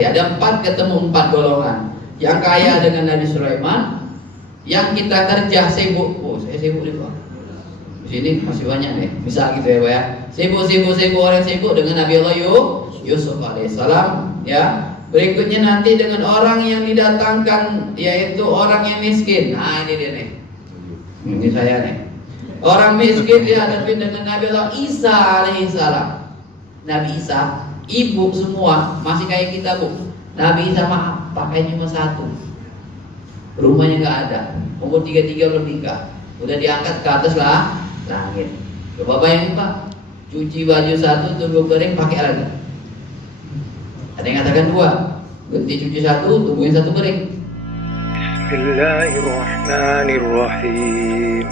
Ada ketemu empat golongan. Yang kaya dengan Nabi Sulaiman, yang kita kerja sibuk. Oh, saya sibuk nih Pak. Di sini masih banyak nih. Bisa gitu ya Pak ya. Sibuk orang sibuk dengan Nabi Allah Yusuf alaihissalam. Ya. Berikutnya nanti dengan orang yang didatangkan, yaitu orang yang miskin. Nah ini dia nih. Ini saya nih. Orang miskin dihadapi dengan Nabi Allah Isa alaihissalam. Nabi Isa, ibu semua masih kayak kita Bu. Nabi Isa maaf, pakainya cuma satu, rumahnya nggak ada, umur 33 belum nikah, udah diangkat ke atas lah langit. Coba bayangin Pak, cuci baju satu, tunggu kering, pakai lagi. Ada yang katakan dua, ganti cuci satu, tungguin satu kering. Bismillahirrahmanirrahim.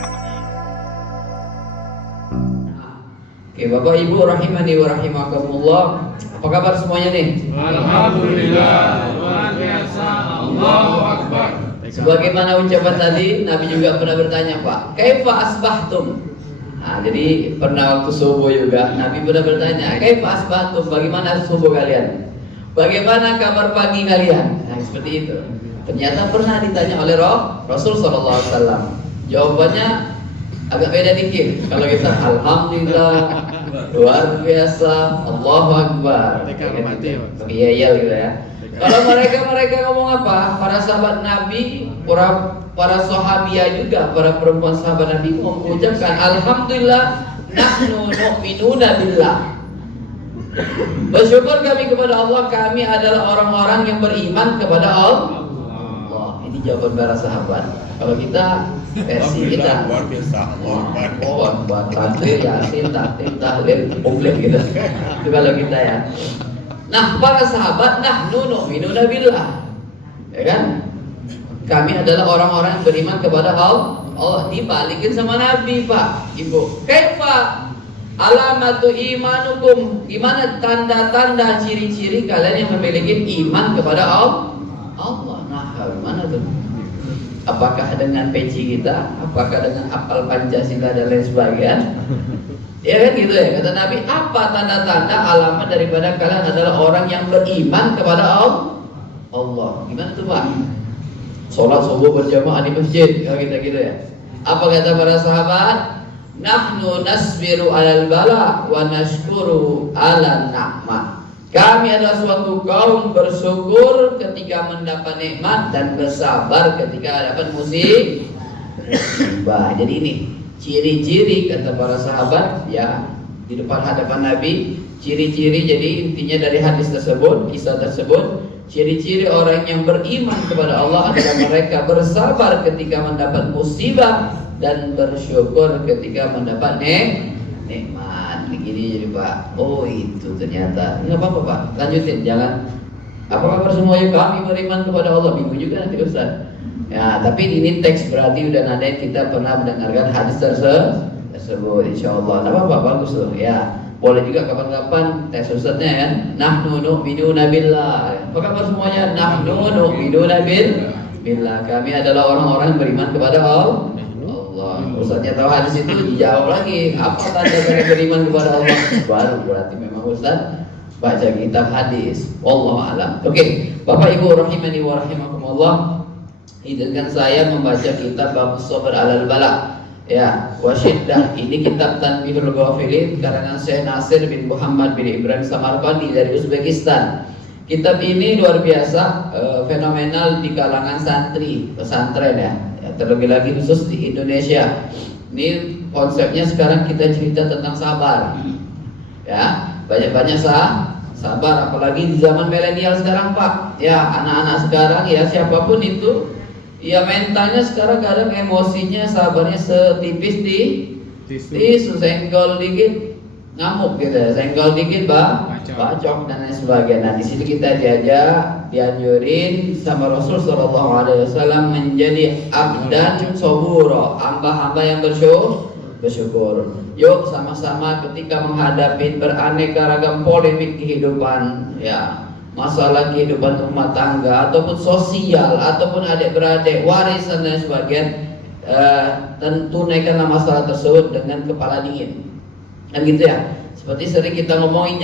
Oke, Bapak Ibu rahimani wa rahimakumullah. Apa kabar semuanya nih? Alhamdulillah, luar biasa, Allahu Akbar. Sebagaimana ucapan tadi, Nabi juga pernah bertanya, Pak, kaifa asbahtum? Nah, jadi pernah waktu subuh juga, Nabi pernah bertanya, kaifa asbahtum? Bagaimana subuh kalian? Bagaimana kabar pagi kalian? Nah, seperti itu. Ternyata pernah ditanya oleh Rasul SAW. Jawabannya agak beda dikit. Kalau kita alhamdulillah, luar biasa, Allahu Akbar. Iya gitu ya. Kalau mereka ngomong apa? Para sahabat Nabi, para sahabiah juga, para perempuan sahabat Nabi mengucapkan alhamdulillah nahnu nu'minuna billah. Bersyukur kami kepada Allah, kami adalah orang-orang yang beriman kepada Allah. Ini jawaban para sahabat. Kalau kita versi kita luar biasa, Allahu Akbar. takbir, yasin, tahlil, komplit gitu. Itu kalau kita ya. Nah, para sahabat nahnu nu'minuna billah. Ya kan? Kami adalah orang-orang yang beriman kepada Allah. Allah dibalikin sama Nabi, Pak, Ibu. Kaifa alamatu imanukum? Gimana tanda-tanda ciri-ciri kalian yang memiliki iman kepada Allah? Nah, gimana tuh? Apakah dengan peci kita? Apakah dengan apal Pancasila dan lain sebagainya? Ya kan gitu ya, kata Nabi, apa tanda-tanda alamat daripada kalian adalah orang yang beriman kepada Allah? Gimana tuh Pak? Sholat subuh berjamaah di masjid, kalau kita gitu ya. Apa kata para sahabat? Nahnu nasbiru alal bala wa nashkuru ala na'mah. Kami adalah suatu kaum bersyukur ketika mendapat nikmat dan bersabar ketika dapat musibah. Jadi ini ciri-ciri kata para sahabat ya di depan hadapan Nabi. Ciri-ciri jadi intinya dari hadis tersebut, kisah tersebut, ciri-ciri orang yang beriman kepada Allah adalah mereka bersabar ketika mendapat musibah dan bersyukur ketika mendapat nikmat. Begini jadi Pak. Oh itu ternyata. Nggak apa-apa Pak. Lanjutin, jangan. Apa kabar semuanya? Kami beriman kepada Allah. Bingung juga nanti Ustaz. Ya, tapi ini teks berarti udah nada kita pernah mendengarkan hadis tersebut. Insyaallah. Nggak apa-apa, bagus tuh. Ya, boleh juga kapan-kapan tes Ustaznya kan. Nahnu nu'minuna billah. Apa kabar semuanya? Nahnu nu'minuna billah. Kami adalah orang-orang yang beriman kepada Allah. Ustaznya tahu hadis itu dijawab lagi, apa tanda mereka beriman kepada Allah? Baru berarti memang Ustaz baca kitab hadis. Wallahu a'lam. Oke, Bapak Ibu rahimani wa rahimakumullah, izinkan saya membaca kitab Bab Sabr alal Bala. Ya, wasyiddah. Ini kitab Tanbihul Ghafilin karangan Syekh Nasir bin Muhammad bin Ibrahim Samarqandi dari Uzbekistan. Kitab ini luar biasa, fenomenal di kalangan santri pesantren ya. Terlebih lagi khusus di Indonesia. Ini konsepnya sekarang kita cerita tentang sabar. Ya, banyak-banyak sabar, apalagi di zaman milenial sekarang Pak. Ya, anak-anak sekarang ya siapapun itu, ya mentalnya sekarang kadang emosinya, sabarnya setipis di tisu, senggol dikit ngamuk gitu ya, senggol dikit bacok dan lain sebagainya. Nah, di sini kita dianjurin sama Rasul Shallallahu Alaihi Wasallam menjadi abdan soburo, hamba-hamba yang bersyukur. Yuk sama-sama ketika menghadapi beraneka ragam polemik kehidupan, ya masalah kehidupan rumah tangga ataupun sosial ataupun adik-beradik, warisan dan sebagainya, tunaikanlah masalah tersebut dengan kepala dingin. Kan gitu ya. Seperti sering kita ngomongin,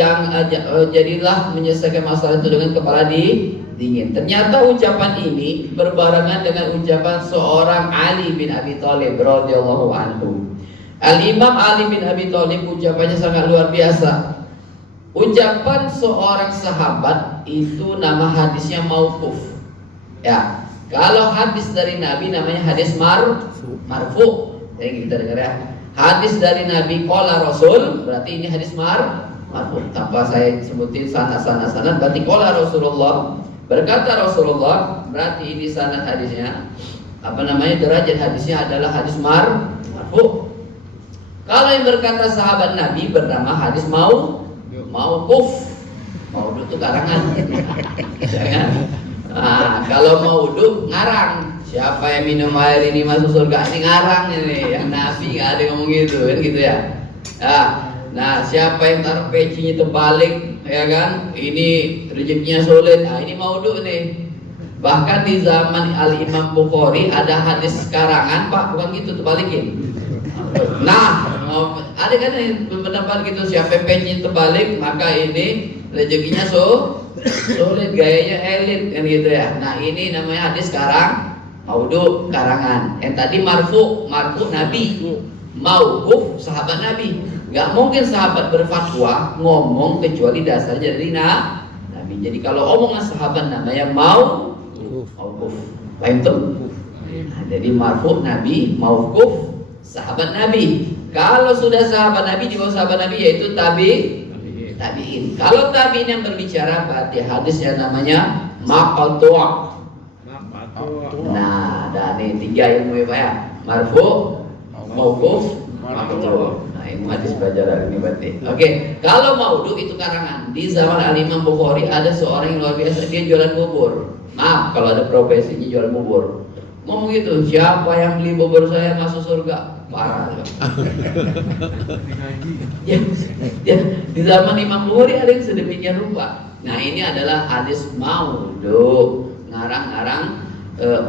jadilah menyelesaikan masalah itu dengan kepala dingin. Ternyata ucapan ini berbarengan dengan ucapan seorang Ali bin Abi Thalib radhiyallahu anhu. Al-Imam Ali bin Abi Thalib ucapannya sangat luar biasa. Ucapan seorang sahabat itu nama hadisnya mauquf. Ya, kalau hadis dari Nabi namanya hadis marfu. Yang kita dengar ya. Hadis dari Nabi qala Rasul, berarti ini hadis marfu. Tanpa saya sebutin sanad berarti qala Rasulullah, berkata Rasulullah, berarti ini sanad hadisnya derajat hadisnya adalah hadis marfu. Kalau yang berkata sahabat Nabi bernama hadis mauquf. Maudu itu karangan. Jangan. Nah, kalau maudu ngarang. Siapa yang minum air ini masuk surga, ini ngarang ini. Yang Nabi nggak ada ngomong gitu kan, gitu ya. Nah, siapa yang taruh pecinya terbalik, ya kan? Ini rezekinya sulit. Nah, ini maudu nih. Bahkan di zaman Al-Imam Bukhari ada hadis karangan, Pak, bukan gitu, terbalikin. Nah, ada kan yang pendapat gitu, siapa yang pecinya terbalik, maka ini rezekinya sulit, gayanya elit kan gitu ya. Nah, ini namanya hadis maudu karangan. Yang tadi marfu Nabi, mauquf sahabat Nabi. Gak mungkin sahabat berfatwa ngomong kecuali dasarnya dari Nabi. Jadi kalau omongan sahabat namanya mauquf. Paham tuh? Nah, jadi marfu Nabi, mauquf sahabat Nabi. Kalau sudah sahabat Nabi, di bawah sahabat Nabi yaitu tabi'in. Kalau tabi'in yang berbicara, berarti hadis yang namanya maqtu'. Nah, ada nih 3 ilmu ya Pak ya. Marfu, mauquf, maqtu'. Nah, ilmu hadis pelajaran ini berarti. Oke, kalau maudu itu karangan. Di zaman Al-Imam Bukhari ada seorang yang luar biasa, dia jualan bubur. Maaf kalau ada profesinya jualan bubur. Ngomong gitu, siapa yang beli bubur saya masuk surga? Parah. Ya, di zaman Imam Bukhari ada yang sedemikian rupa. Nah, ini adalah hadis maudu, ngarang-ngarang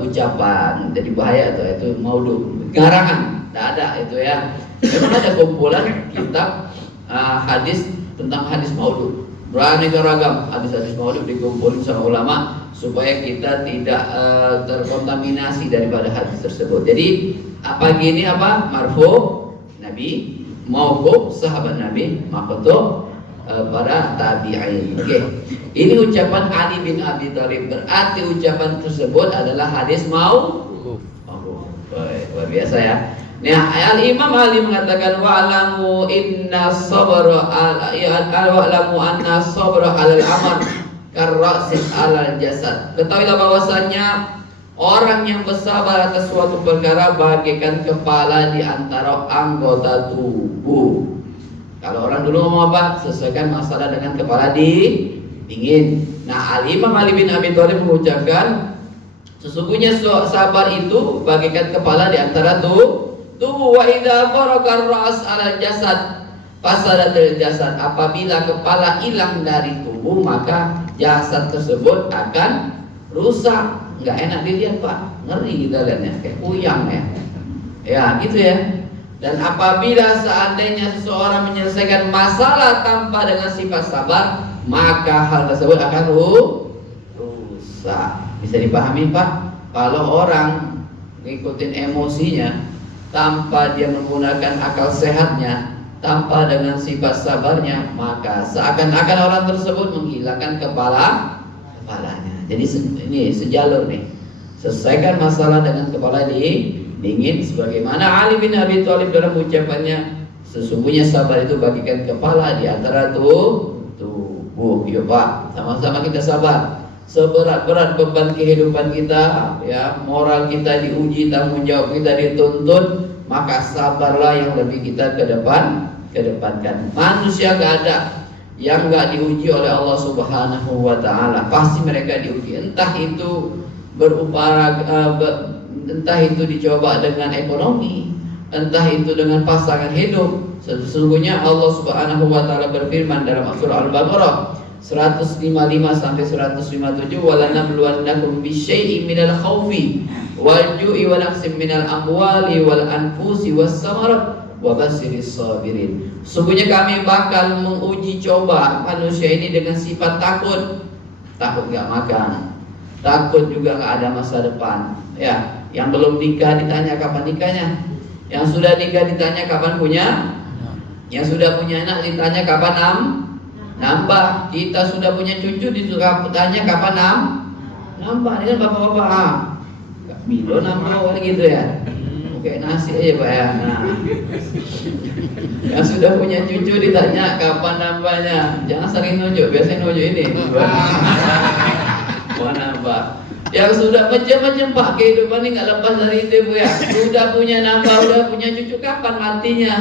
ucapan. Jadi bahaya tuh, itu maudu, garangan. Tidak ada itu ya. Memang ada kumpulan kitab hadis tentang hadis maudu. Beraneka ragam hadis-hadis maudu dikumpulin sama ulama supaya kita tidak terkontaminasi daripada hadis tersebut. Jadi pagi ini marfu Nabi, mauquf sahabat Nabi, maqtu para tabi'in. Oke. Ini ucapan Ali bin Abi Thalib, berarti ucapan tersebut adalah hadis mauquf. Luar biasa ya. Nah, Al-Imam Ali mengatakan wa'lamu inna sabra wa'lamu anna sabra 'alal amal karra'si 'alal jasad. Ketahuilah bahwasanya orang yang bersabar atas suatu perkara bagaikan kepala di antara anggota tubuh. Kalau orang dulu ngomong apa? Sesuaikan masalah dengan kepala dingin. Nah, Al-Imam Ali bin Abi Thalib mengucapkan sesungguhnya sabar itu bagaikan kepala di antara tubuh. Wa idza faraka ar-ra's 'ala jasad fasadatil jasad. Apabila kepala hilang dari tubuh maka jasad tersebut akan rusak. Enggak enak dilihat Pak, ngeri kita lihatnya, kayak kuyang ya. Ya gitu ya. Dan apabila seandainya seseorang menyelesaikan masalah tanpa dengan sifat sabar, maka hal tersebut akan rusak. Bisa dipahami Pak? Kalau orang ngikutin emosinya tanpa dia menggunakan akal sehatnya, tanpa dengan sifat sabarnya, maka seakan-akan orang tersebut menghilangkan kepalanya. Jadi ini sejalur nih. Selesaikan masalah dengan kepala dingin, sebagaimana Ali bin Abi Thalib dalam ucapannya, sesungguhnya sabar itu bagikan kepala di antara tubuh. Yuk Pak, sama-sama kita sabar. Seberat-berat beban kehidupan kita, ya, moral kita diuji, tanggung jawab kita dituntut, maka sabarlah yang lebih kita kedepankan. Manusia gak ada yang gak diuji oleh Allah Subhanahu wa Ta'ala. Pasti mereka diuji, entah itu entah itu dicoba dengan ekonomi, entah itu dengan pasangan hidup. Sesungguhnya Allah Subhanahu wa Ta'ala berfirman dalam surah Al-Baqarah 155 sampai 157, walanabluwannakum bisyai'in minal khaufi wal ju'i wa naqsim minal amwali wal anfusi was samarat wa basyiris sabirin. Sungguhnya kami bakal menguji coba manusia ini dengan sifat takut. Takut gak makan, takut juga gak ada masa depan. Ya, yang belum nikah ditanya kapan nikahnya, yang sudah nikah ditanya kapan punya, yang sudah punya anak ditanya kapan nambah. Kita sudah punya cucu ditanya kapan nambah. Ini kan bapak-bapak Milo nambah gitu ya. Kayak nasi aja Pak ya. Nah, yang sudah punya cucu ditanya kapan nambahnya. Jangan sering nunjuk, biasanya nunjuk ini. Mau nambah. Yang sudah macam-macam Pak, kehidupan ini nggak lepas dari itu Bu ya. Sudah punya nambah, sudah punya cucu, kapan matinya?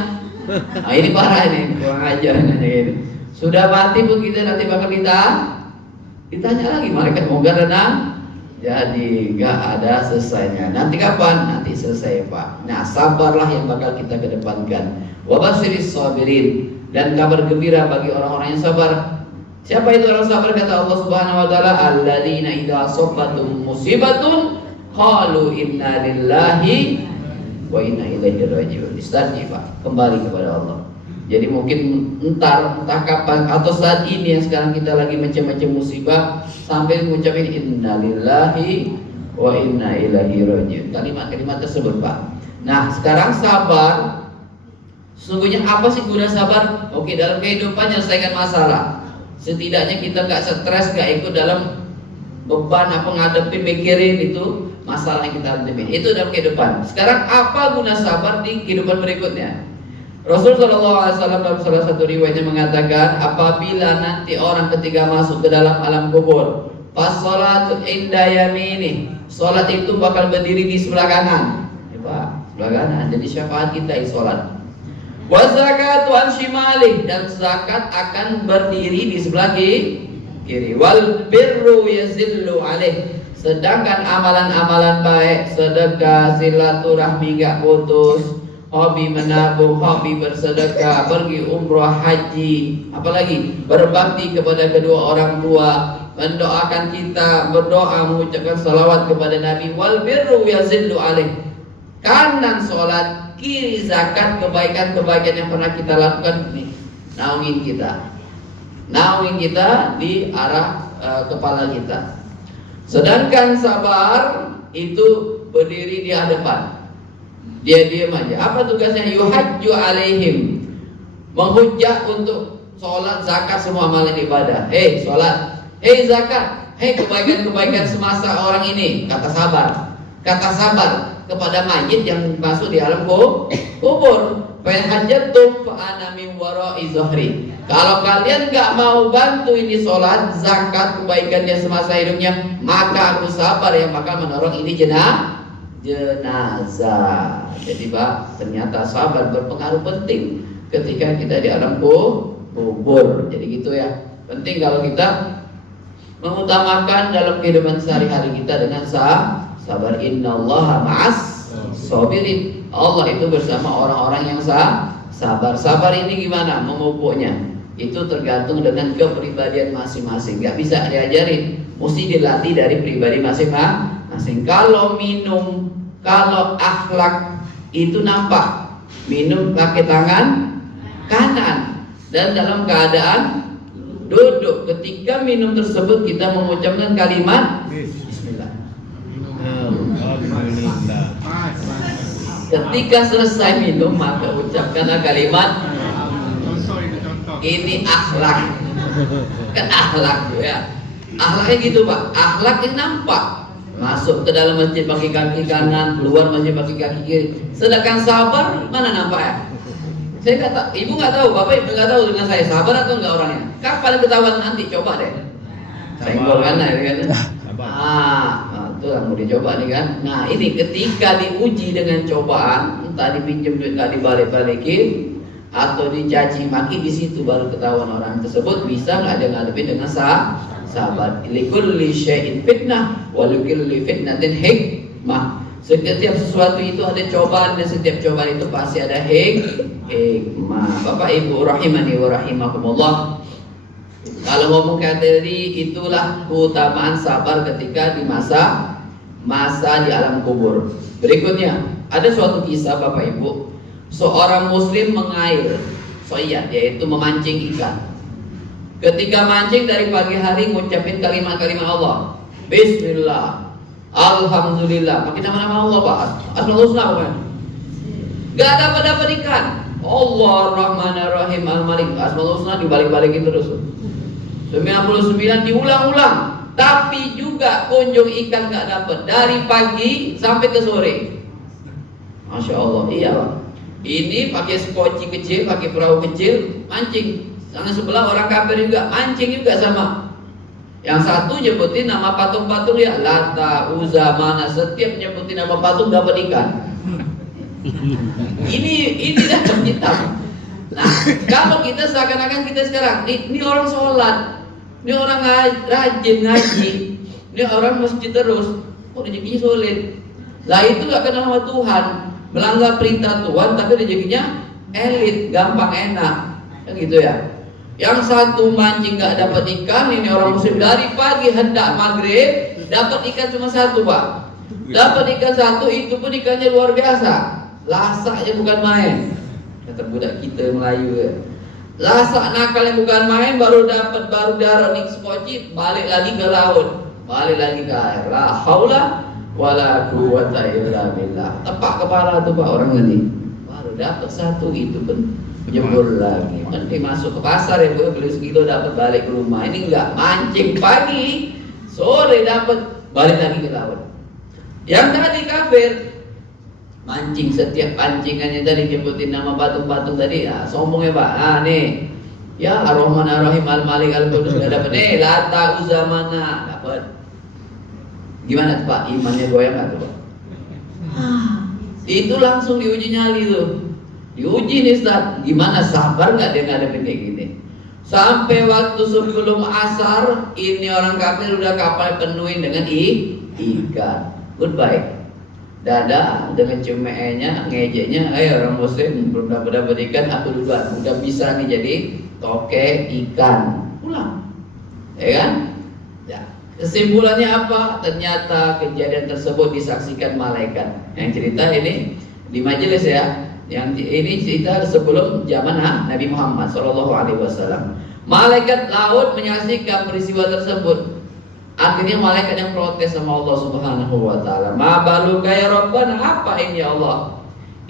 Nah ini parah ini, kurang ajar ini. Sudah mati pun kita nanti bakal ditanya lagi, malaikat mungar dan jadi gak ada selesainya. Nanti kapan? Nanti selesai Pak. Nah sabarlah yang bakal kita kedepankan. Wabashiris sabirin, dan kabar gembira bagi orang-orang yang sabar. Siapa itu orang sabar? Kata Allah Subhanahu wa taala, alladzina idza asabatum musibatun qalu inna lillahi wa inna ilaihi raji'un. Istarji Pak, kembali kepada Allah. Jadi mungkin entah kapan atau saat ini yang sekarang kita lagi macam-macam musibah sambil mengucapkan innalillahi wa inna ilaihi raji'un. Kalimat-kalimat tersebut Pak. Nah sekarang sabar. Sesungguhnya apa sih guna sabar? Oke, dalam kehidupan menyelesaikan masalah. Setidaknya kita gak stres, gak ikut dalam beban apa ngadepin mikirin itu masalah yang kita hadapin. Itu dalam kehidupan. Sekarang apa guna sabar di kehidupan berikutnya? Rasulullah SAW dalam salah satu riwayatnya mengatakan, apabila nanti orang ketika masuk ke dalam alam kubur, pas sholatul inda yamini, sholat itu bakal berdiri di sebelah kanan. Ya Pak, sebelah kanan. Jadi syafaat kita ini sholat. Wa zakatu an shimali, dan zakat akan berdiri di sebelah kiri. Wal birru yazillu alaih, sedangkan amalan-amalan baik, sedekah, silaturahmi gak putus, hobi menabung, hobi bersedekah, pergi umrah, haji, apalagi berbakti kepada kedua orang tua, mendoakan kita, berdoa, mengucapkan salawat kepada Nabi. Wal birru yazillu alaih, kanan sholat, kiri zakat, kebaikan-kebaikan yang pernah kita lakukan nih, naungin kita di arah kepala kita. Sedangkan sabar itu berdiri di hadapan. Dia diam aja. Apa tugasnya? Yuhajju alaihim, menghujat untuk sholat, zakat, semua amalan ibadah. Hei sholat, hei zakat, hei kebaikan-kebaikan semasa orang ini. Kata sabar kepada mayit yang masuk di alam kubur. Fahajjatum fa'ana min wara'i zuhri. Kalau kalian gak mau bantu ini sholat, zakat, kebaikannya semasa hidupnya, maka aku sabar yang bakal menolong ini jenazah. Jadi Pak, ternyata sabar berpengaruh penting ketika kita di alam kubur. Jadi gitu ya. Penting kalau kita mengutamakan dalam kehidupan sehari-hari kita dengan sabar. Innallaha ma'as sabirin. Allah itu bersama orang-orang yang sabar. Sabar ini gimana memupuknya? Itu tergantung dengan kepribadian masing-masing. Gak bisa diajarin, mesti dilatih dari pribadi masing-masing. Kalau minum, kalau akhlak itu nampak. Minum pakai tangan kanan dan dalam keadaan duduk. Ketika minum tersebut kita mengucapkan kalimat Bismillah. Ketika selesai minum maka ucapkanlah kalimat ini akhlak. Kan akhlak tuh ya. Akhlaknya gitu Pak. Akhlak yang nampak. Masuk ke dalam masjid pakai kaki kanan, keluar masjid pakai kaki kiri. Sedangkan sabar mana nampaknya? Saya kata, ibu nggak tahu, bapak ibu nggak tahu dengan saya sabar atau enggak orangnya. Kapan ketahuan nanti? Coba deh. Senggol kanan ya kan? Itu yang mau dicoba nih kan. Nah ini ketika diuji dengan cobaan, entah dipinjam duit nggak dibalik-balikin atau dicaci maki, di situ baru ketahuan orang tersebut bisa nggak dia ngadepin dengan sabar. Likulli syai'in fitnah wa likulli fitnatin hikmah. Setiap sesuatu itu ada cobaan dan setiap cobaan itu pasti ada hikmah. Bapak Ibu rahimani wa rahimakumullah. Kalau ngomong tadi, itulah keutamaan sabar ketika di masa di alam kubur. Berikutnya ada suatu kisah Bapak Ibu. Seorang muslim mengair soyad, yaitu memancing ikan. Ketika mancing dari pagi hari ngucapin kalimat-kalimat Allah. Bismillah, Alhamdulillah, pakai nama-nama Allah Pak. Asmaul Husna pokoknya. Gak dapat ikan. Allah Rahman Rahim Al-Malik. Asmaul Husna dibalik-balikin terus. 99 diulang-ulang. Tapi juga kunjung ikan gak dapat dari pagi sampai ke sore. Masya Allah, iya Pak. Ini pakai skoci kecil, pakai perahu kecil, mancing. Sana sebelah orang kafir juga, mancing juga sama. Yang satu nyebutin nama patung-patung ya, Lata, Uzza, Mana. Setiap nyebutin nama patung dapat ikan. Ini dapat kita. Nah, kalau kita seakan-akan kita sekarang, ini orang sholat, ini orang rajin ngaji, ini orang masjid terus, rezekinya sulit. Lah itu gak kenal sama Tuhan, melanggar perintah Tuhan, tapi rezekinya elit, gampang, enak, kan gitu ya. Yang satu mancing gak dapat ikan, ini orang muslim dari pagi hendak maghrib dapat ikan cuma satu Pak. Dapat ikan satu, itu pun ikannya luar biasa. Lasaknya bukan main. Kata budak kita Melayu ya. Lasak nakal yang bukan main, baru darah nih skoci, balik lagi ke laut, balik lagi ke air. La haula wala quwwata illa billah. Tepak kepala tuh Pak orang ini. Baru dapat satu, itu pun jebol lagi. Nanti masuk ke pasar ya, beli sekilo dapat balik ke rumah. Ini enggak, mancing pagi, sore dapat, balik lagi ke laut. Yang tadi kafir mancing, setiap pancingannya tadi nyebutin nama patung-patung tadi, ya sombong ya Pak. Ah nih, ya Ar-Rahman Ar-Rahim Al-Malik Al-Qudus nggak dapat nih, Lata, Uzza, Mana dapat. Gimana tuh Pak? Imannya goyang nggak tuh Pak? Itu langsung diuji nyali tuh. Diuji nih Ustaz, gimana sabar nggak dia ngadepin kayak gini? Sampai waktu sebelum asar, ini orang kafir udah kapal penuhin dengan ikan. Goodbye. Dada dengan cumenya, ngejeknya, orang muslim belum dapat ikan, aku duluan, udah bisa nih jadi toke ikan, pulang, ya kan? Ya. Kesimpulannya apa? Ternyata kejadian tersebut disaksikan malaikat. Yang cerita ini di majelis ya. Yang ini cerita sebelum zaman Nabi Muhammad SAW. Malaikat laut menyaksikan peristiwa tersebut. Akhirnya malaikat yang protes sama Allah Subhanahu wa taala. Ma baluka ya Rabbana, apa ini ya Allah?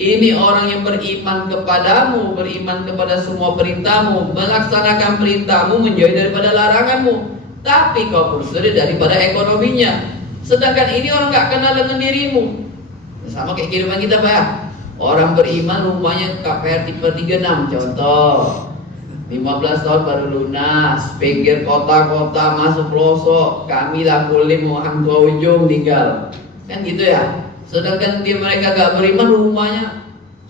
Ini orang yang beriman kepadamu, beriman kepada semua perintahmu, melaksanakan perintahmu, menjauhi daripada laranganmu. Tapi kau bersedih daripada ekonominya. Sedangkan ini orang gak kenal dengan dirimu. Sama kayak kehidupan kita Pak ya. Orang beriman rumahnya KPR tipe 36 contoh, 15 tahun baru lunas, pinggir kota-kota masuk pelosok, kami lah kulim hang tua ujung tinggal, kan gitu ya. Sedangkan mereka gak beriman rumahnya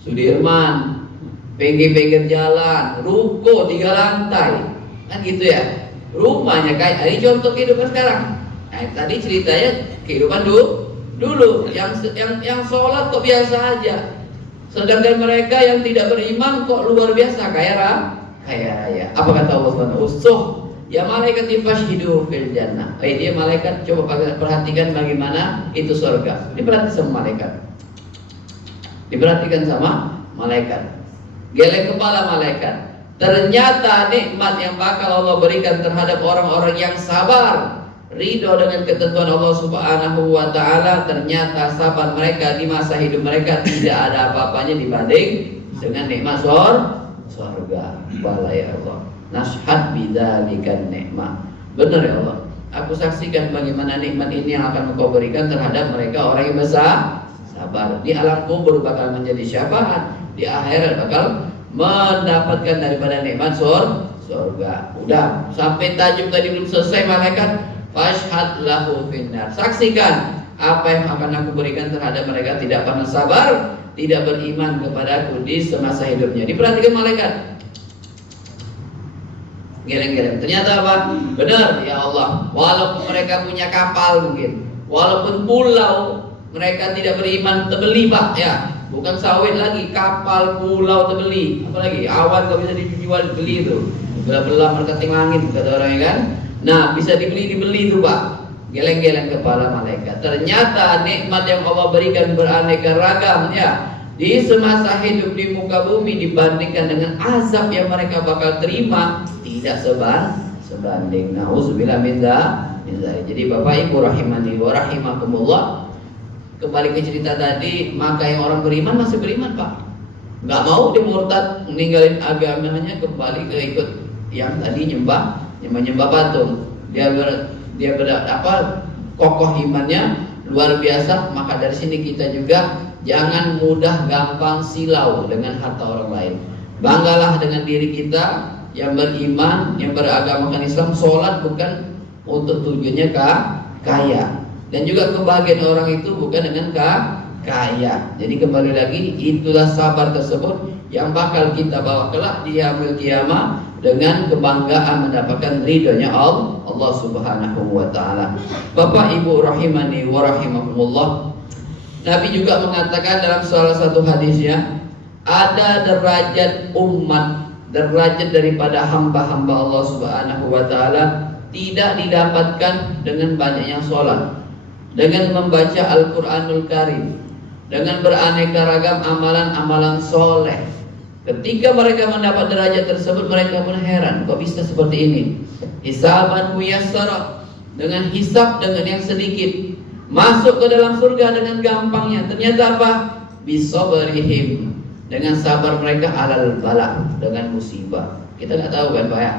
Sudirman, pinggir-pinggir jalan, ruko 3 lantai, kan gitu ya. Rumahnya kayak ini contoh kehidupan sekarang. Nah, tadi ceritanya kehidupan dulu yang sholat kok biasa aja. Sedangkan mereka yang tidak beriman kok luar biasa kaya raya. Apa kata Allah Subhanahu? Ya malaikat fashhidu fil jannah. Dia malaikat coba perhatikan bagaimana itu surga. Diperhatikan sama malaikat. Diperhatikan sama malaikat. Geleng kepala malaikat. Ternyata nikmat yang bakal Allah berikan terhadap orang-orang yang sabar, ridho dengan ketentuan Allah Subhanahu wa taala, ternyata sabar mereka di masa hidup mereka tidak ada apa-apanya dibanding dengan nikmat surga. Bala ya Allah. Nashhad bidzalikan nikmat. Benar ya Allah. Aku saksikan bagaimana nikmat ini yang akan Engkau berikan terhadap mereka orang yang besar sabar. Di alam kubur bakal menjadi syafaat, di akhirat bakal mendapatkan daripada nikmat surga. Udah, sampai tajuk tadi belum selesai malaikat. Fashhad lahu finnar. Saksikan apa yang akan aku berikan terhadap mereka tidak pernah sabar, tidak beriman kepadaku di semasa hidupnya. Diperhatikan malaikat. Geleng-geleng. Ternyata apa? Benar ya Allah. Walaupun mereka punya kapal mungkin, walaupun pulau, mereka tidak beriman terbeli Pak ya. Bukan sawit lagi, kapal, pulau terbeli. Apalagi awan gak bisa dijual beli itu. Belah-belah marketing langit kata orangnya kan. Nah bisa dibeli tuh Pak. Geleng-geleng kepala malaikat. Ternyata nikmat yang Allah berikan beraneka ragam ya. di semasa hidup di muka bumi dibandingkan dengan azab yang mereka bakal terima tidak sebanding. Nauzubillah min dzalik. Jadi Bapak Ibu rahimani wa rahimakumullah, kembali ke cerita tadi, maka yang orang beriman masih beriman, Pak. Nggak mau dia murtad, meninggalin agamanya, kembali ke ikut yang tadi menyembah patung. Dia kokoh imannya luar biasa. Maka dari sini kita juga jangan mudah gampang silau dengan harta orang lain. Banggalah dengan diri kita yang beriman, yang beragamakan Islam. Sholat bukan untuk tujuannya kaya, dan juga kebahagiaan orang itu bukan dengan kaya. Jadi kembali lagi, itulah sabar tersebut yang bakal kita bawa kelak di yaumil qiyamah dengan kebanggaan mendapatkan ridhonya Allah Subhanahu wa taala. Bapak Ibu rahimani wa rahimakumullah, Nabi juga mengatakan dalam salah satu hadisnya, ada derajat umat, derajat daripada hamba-hamba Allah Subhanahu wa taala tidak didapatkan dengan banyaknya sholat, dengan membaca Al-Quranul Karim, dengan beraneka ragam amalan-amalan soleh. Ketika mereka mendapat derajat tersebut, mereka pun heran, kok bisa seperti ini? Hisaban muyassara, dengan hisab dengan yang sedikit, masuk ke dalam surga dengan gampangnya. Ternyata apa? Bisabrihim, dengan sabar mereka alal bala, dengan musibah. Kita nggak tahu kan Pak ya,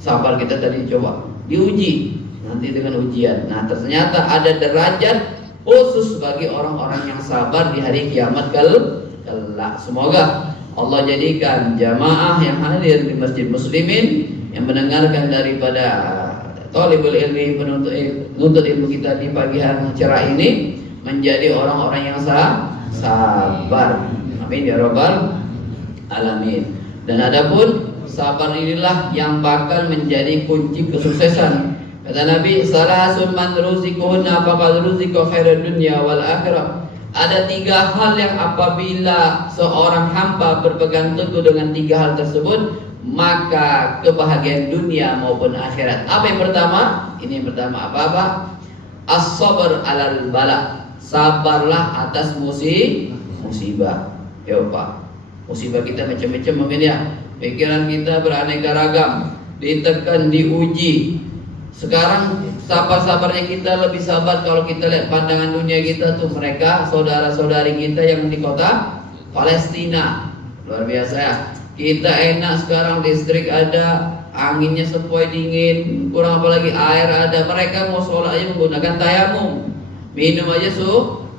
sabar kita tadi coba diuji nanti dengan ujian. Nah ternyata ada derajat khusus bagi orang-orang yang sabar di hari kiamat kelak. Semoga Allah jadikan jamaah yang hadir di Masjid Muslimin, yang mendengarkan daripada thalibul ilmi, penuntut ilmu kita di pagi hari cerah ini, menjadi orang-orang yang sabar. Amin ya rabbal alamin. Dan adapun sabar inilah yang bakal menjadi kunci kesuksesan. Kata Nabi, salasun man ruzikuhunna faqad ruzika khaired dunya wal akhirah. Ada 3 hal yang apabila seorang hamba berpegang teguh dengan 3 hal tersebut, maka kebahagiaan dunia maupun akhirat. Apa yang pertama? Ini yang pertama apa? As-sabr alal bala. Sabarlah atas musibah. Ya Pak, musibah kita macam-macam mungkin ya. Pikiran kita beraneka ragam, ditekan, diuji. Sekarang sabar-sabarnya kita lebih sabar kalau kita lihat pandangan dunia kita tuh, mereka saudara-saudari kita yang di kota Palestina. Luar biasa ya. Kita enak sekarang, listrik ada, anginnya sepoi dingin, kurang apalagi air ada. Mereka mau sholat aja menggunakan tayamum, minum aja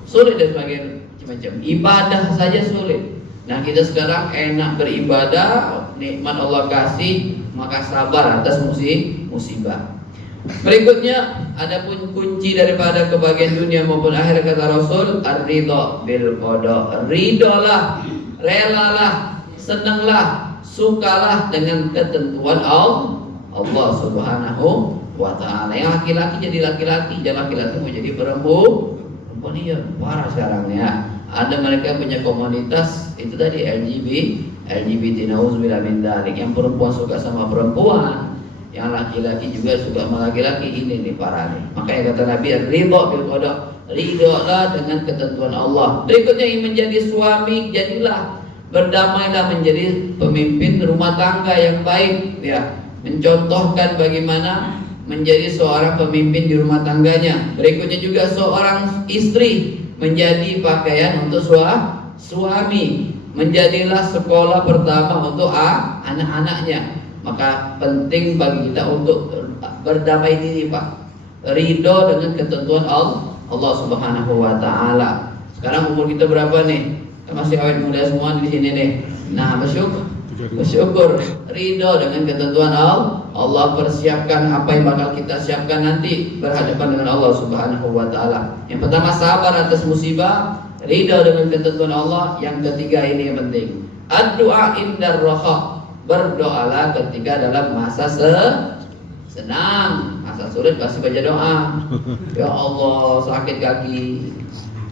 sulit dan sebagainya macam. Ibadah saja sulit. Nah kita sekarang enak beribadah, nikmat Allah kasih, maka sabar atas musibah. Berikutnya, adapun kunci daripada kebahagiaan dunia maupun akhirat, kata Rasul, ar-ridha bil qada. Ridolah, relalah, senanglah, sukalah dengan ketentuan Allah Subhanahu wa taala. Yang laki-laki jadi laki-laki, yang laki-laki mau jadi perempuan. Iya, parah sekarang ya. Ada mereka punya komunitas itu tadi LGBT, nauzubillah min dzalik. Yang perempuan suka sama perempuan, yang laki-laki juga suka sama laki-laki. Ini nih parah nih. Makanya kata Nabi, ridha bil qada, ridholah dengan ketentuan Allah. Berikutnya, yang menjadi suami, jadilah berdamailah, menjadi pemimpin rumah tangga yang baik ya, mencontohkan bagaimana menjadi seorang pemimpin di rumah tangganya. Berikutnya juga seorang istri menjadi pakaian untuk suami, menjadilah sekolah pertama untuk anak-anaknya. Maka penting bagi kita untuk berdamai diri Pak, ridho dengan ketentuan Allah Subhanahu wa taala. Sekarang umur kita berapa nih? Kita masih awet muda semua di sini nih. Nah, bersyukur, ridho dengan ketentuan Allah, persiapkan apa yang bakal kita siapkan nanti berhadapan dengan Allah Subhanahu wa taala. Yang pertama sabar atas musibah, ridho dengan ketentuan Allah. Yang ketiga ini yang penting, ad-du'a indar raha. Berdoalah ketika dalam masa senang, masa sulit pasti baca doa. Ya Allah sakit kaki,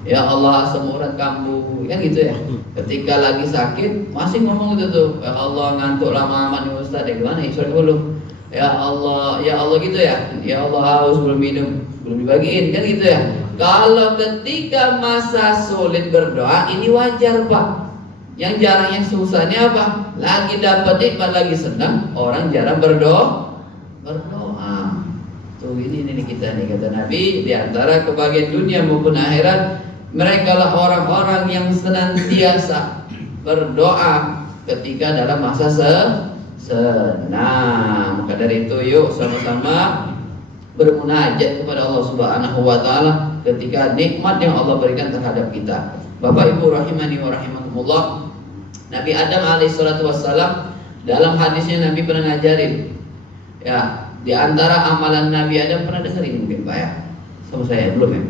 ya Allah asam urat kambuh, kan gitu ya. Ketika lagi sakit masih ngomong gitu tuh, ya Allah ngantuk lama amat nih Ustaz, gimana isyarat dulu. Ya Allah gitu ya. Ya Allah haus belum minum, belum dibagiin, kan gitu ya. Kalau ketika masa sulit berdoa ini wajar Pak. Yang jarang, yang susah ini apa? Lagi dapat nikmat, lagi senang, orang jarang berdoa. Tuh ini kita nih, kata Nabi, di antara kebahagiaan dunia maupun akhirat, mereka lah orang-orang yang senantiasa berdoa ketika dalam masa senang. Maka dari itu yuk sama-sama bermunajat kepada Allah Subhanahu wa taala ketika nikmat yang Allah berikan terhadap kita. Bapak Ibu rahimani wa rahimakumullah, Nabi Adam alaihissalatu wassalam dalam hadisnya Nabi pernah ngajarin, ya, di antara amalan Nabi Adam, pernah dengar ini mungkin Pak ya? Sama saya belum ya?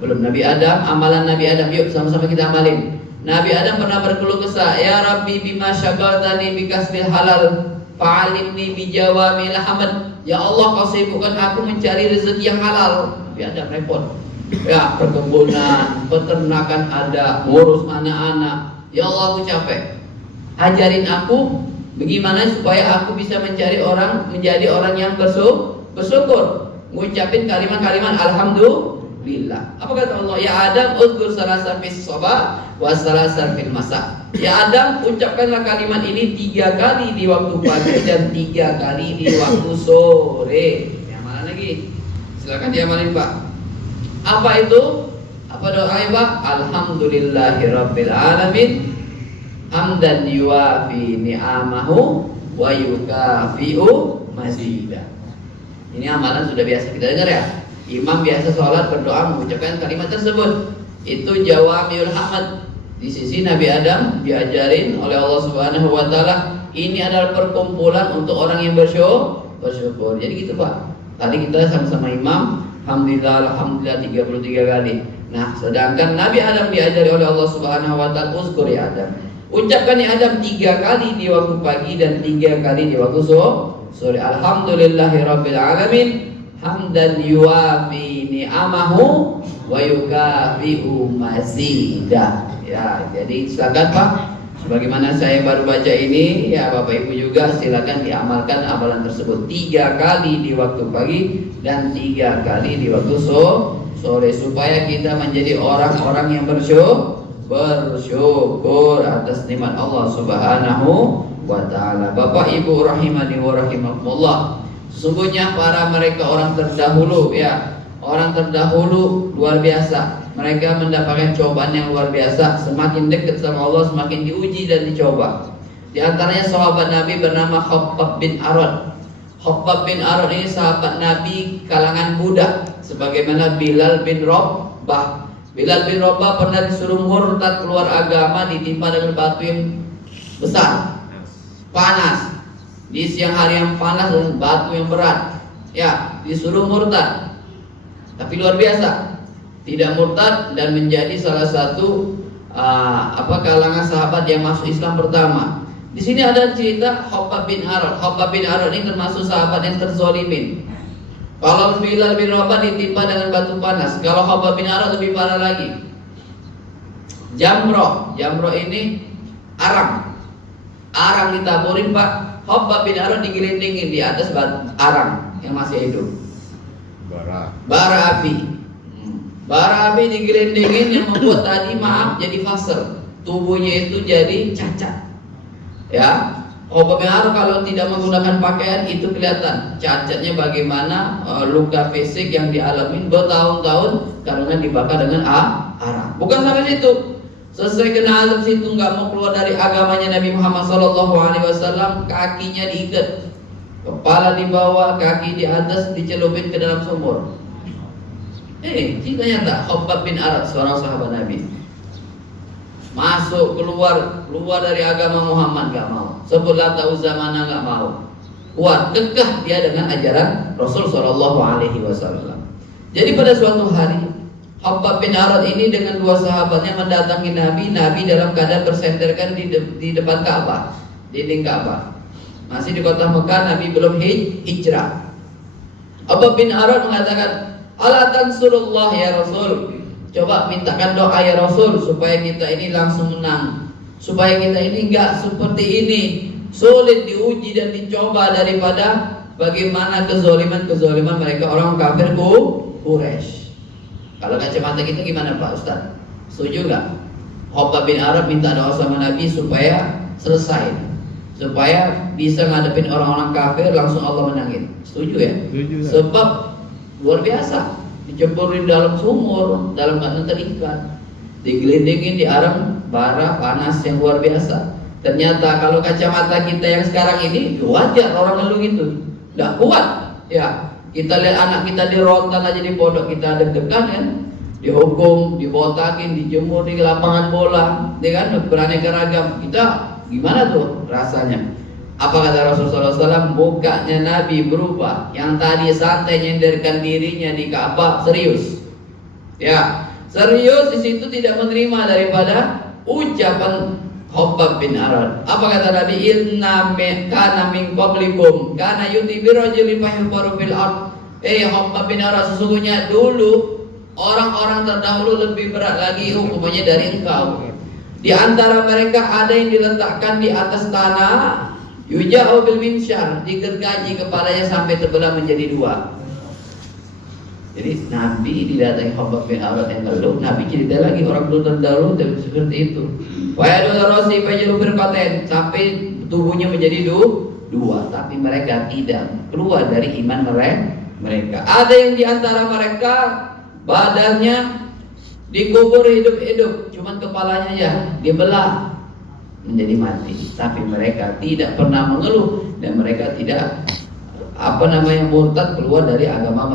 Belum. Nabi Adam, amalan Nabi Adam, yuk sama-sama kita amalin. Nabi Adam pernah berkeluh kesah, ya Rabbi bima syagaltani bikasbil halal fa'alimni bijawamil hamad. Ya Allah, kau sibukkan aku mencari rezeki yang halal. Nabi Adam repot. Ya, perkebunan, peternakan ada, ngurus anak-anak. Ya Allah, aku capek. Ajarin aku bagaimana supaya aku bisa menjadi orang yang bersyukur, ngucapin kalimat-kalimat alhamdulillah. Apa kata Allah? Ya Adam, uzkur salasan fis sabah wa salasan fil masa. Ya Adam, ucapkanlah kalimat ini 3 kali di waktu pagi dan 3 kali di waktu sore. Yang mana lagi? Silakan diamalin Pak. Apa itu? Apa doanya Pak? Alhamdulillahirabbil alamin. Hamdan yuafi ni'amahu wa yukafi'u mazidah. Ini amalan sudah biasa kita dengar ya. Imam biasa sholat berdoa mengucapkan kalimat tersebut. Itu jawamiul hamad. Di sisi Nabi Adam diajarin oleh Allah Subhanahu wa taala, ini adalah perkumpulan untuk orang yang bersyukur. Jadi gitu Pak. Tadi kita sama-sama imam, alhamdulillah 33 kali. Nah, sedangkan Nabi Adam diajari oleh Allah Subhanahu wa taala, uzkur ya Adam. Ucapkan ya Adam 3 kali di waktu pagi dan 3 kali di waktu sore. Alhamdulillahirabbil alamin. Hamdan yuafi ni'amahu wa yukafi'u mazidah. Ya, jadi silakan Pak. Sebagaimana saya baru baca ini, ya Bapak Ibu juga silakan diamalkan amalan tersebut 3 kali di waktu pagi dan 3 kali di waktu sore, supaya kita menjadi orang-orang yang bersyukur atas nikmat Allah Subhanahu wa taala. Bapak Ibu rahimani wa rahimakumullah, sesungguhnya para mereka orang terdahulu, ya, orang terdahulu luar biasa. Mereka mendapatkan cobaan yang luar biasa. Semakin dekat sama Allah, semakin diuji dan dicoba. Di antaranya sahabat Nabi bernama Khabbab bin Arad. Khabbab bin Arad ini sahabat Nabi kalangan budak, sebagaimana Bilal bin Rabah. Bilal bin Rabah pernah disuruh murtad keluar agama, ditimpa dengan batu yang besar, panas, di siang hari yang panas dengan batu yang berat. Ya, disuruh murtad, tapi luar biasa, tidak murtad dan menjadi salah satu kalangan sahabat yang masuk Islam pertama. Di sini ada cerita Khabbab bin Arad. Khabbab bin Arad ini termasuk sahabat yang terzolimin. Kalau Bilal bin Rabah ditimpa dengan batu panas, kalau Khabbab bin Arad lebih parah lagi. Jamroh ini arang ditaburin Pak. Khabbab bin Arad digelindingin di atas arang yang masih hidup. Bara api digelindingin yang membuat tadi jadi fasel, tubuhnya itu jadi cacat. Ya, Khabbab bin Arad kalau tidak menggunakan pakaian itu kelihatan cacatnya bagaimana, luka fisik yang dialami bertahun-tahun karena dibakar dengan arang. Bukan sampai situ, selesai kena azab situ nggak mau keluar dari agamanya Nabi Muhammad SAW. Kakinya diikat, kepala di bawah, kaki di atas, dicelupin ke dalam sumur. Ceritanya tak, Khabbab bin Arad seorang sahabat Nabi, masuk keluar dari agama Muhammad gak mau, sebutlah tahu zamana gak mau, kuat kekeh dia dengan ajaran Rasul SAW. Jadi pada suatu hari Khabbab bin Arad ini dengan 2 sahabatnya mendatangi Nabi dalam keadaan bersenderkan di depan Ka'bah, dinding Ka'bah. Masih di kota Mekah, Nabi belum hijrah. Khabbab bin Arad mengatakan, ala tansurullah ya Rasul, coba mintakan doa ya Rasul supaya kita ini langsung menang, supaya kita ini enggak seperti ini, sulit diuji dan dicoba daripada bagaimana kezoliman mereka orang kafir Quraisy. Kalau kacamata kita gimana Pak Ustaz? Setuju enggak? Khabbab bin Arad minta doa sama Nabi supaya selesai, supaya bisa ngadepin orang-orang kafir, langsung Allah menangin. Setuju ya? Setuju. Sebab luar biasa, dicemburin dalam sumur, dalam keadaan terikat, digelindingin di aram bara panas yang luar biasa. Ternyata kalau kacamata kita yang sekarang ini wajar orang ngeluh gitu, nggak kuat ya. Kita lihat anak kita dirontal aja di pondok, kita deg-degan kan, dihukum, dibotakin, dijemur di lapangan bola, ya kan, beraneka ragam. Kita gimana tuh rasanya? Apa kata Rasulullah SAW? Mukanya Nabi berubah. Yang tadi santai nyenderkan dirinya di Ka'bah serius. Ya, serius di situ tidak menerima daripada ucapan Khabbab bin Arad. Apa kata Nabi? Inna kana min qablikum kana yuti bi rajulin fayufaru fil ard. Khabbab bin Arad, sesungguhnya dulu orang-orang terdahulu lebih berat lagi hukumannya dari engkau. Di antara mereka ada yang diletakkan di atas tanah, yuja'u bil minsyar, digergaji kepalanya sampai terbelah menjadi dua. Jadi Nabi didatangi Khabbab bin Arad yang ngeluh, Nabi cerita lagi orang dulu terdahulu seperti itu. Wa'adul rosi fajalu firqatain, sampai tubuhnya menjadi dua, tapi mereka tidak keluar dari iman mereka. Ada yang diantara mereka badannya dikubur hidup-hidup, cuman kepalanya ya dibelah menjadi mati. Tapi mereka tidak pernah mengeluh dan mereka tidak murtad keluar dari agama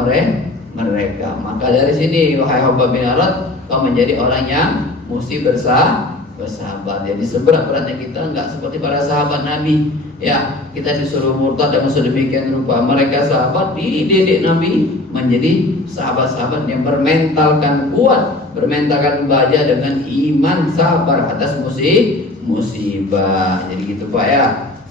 mereka. Maka dari sini wahai Khabbab bin Arad, kau menjadi orang yang mesti bersahabat. Jadi seberat-beratnya kita enggak seperti para sahabat Nabi. Ya, kita disuruh murtad dan sedemikian rupa. Mereka sahabat dididik Nabi menjadi sahabat-sahabat yang bermentalkan kuat, bermentalkan baja dengan iman, sabar atas musibah. Jadi gitu Pak ya.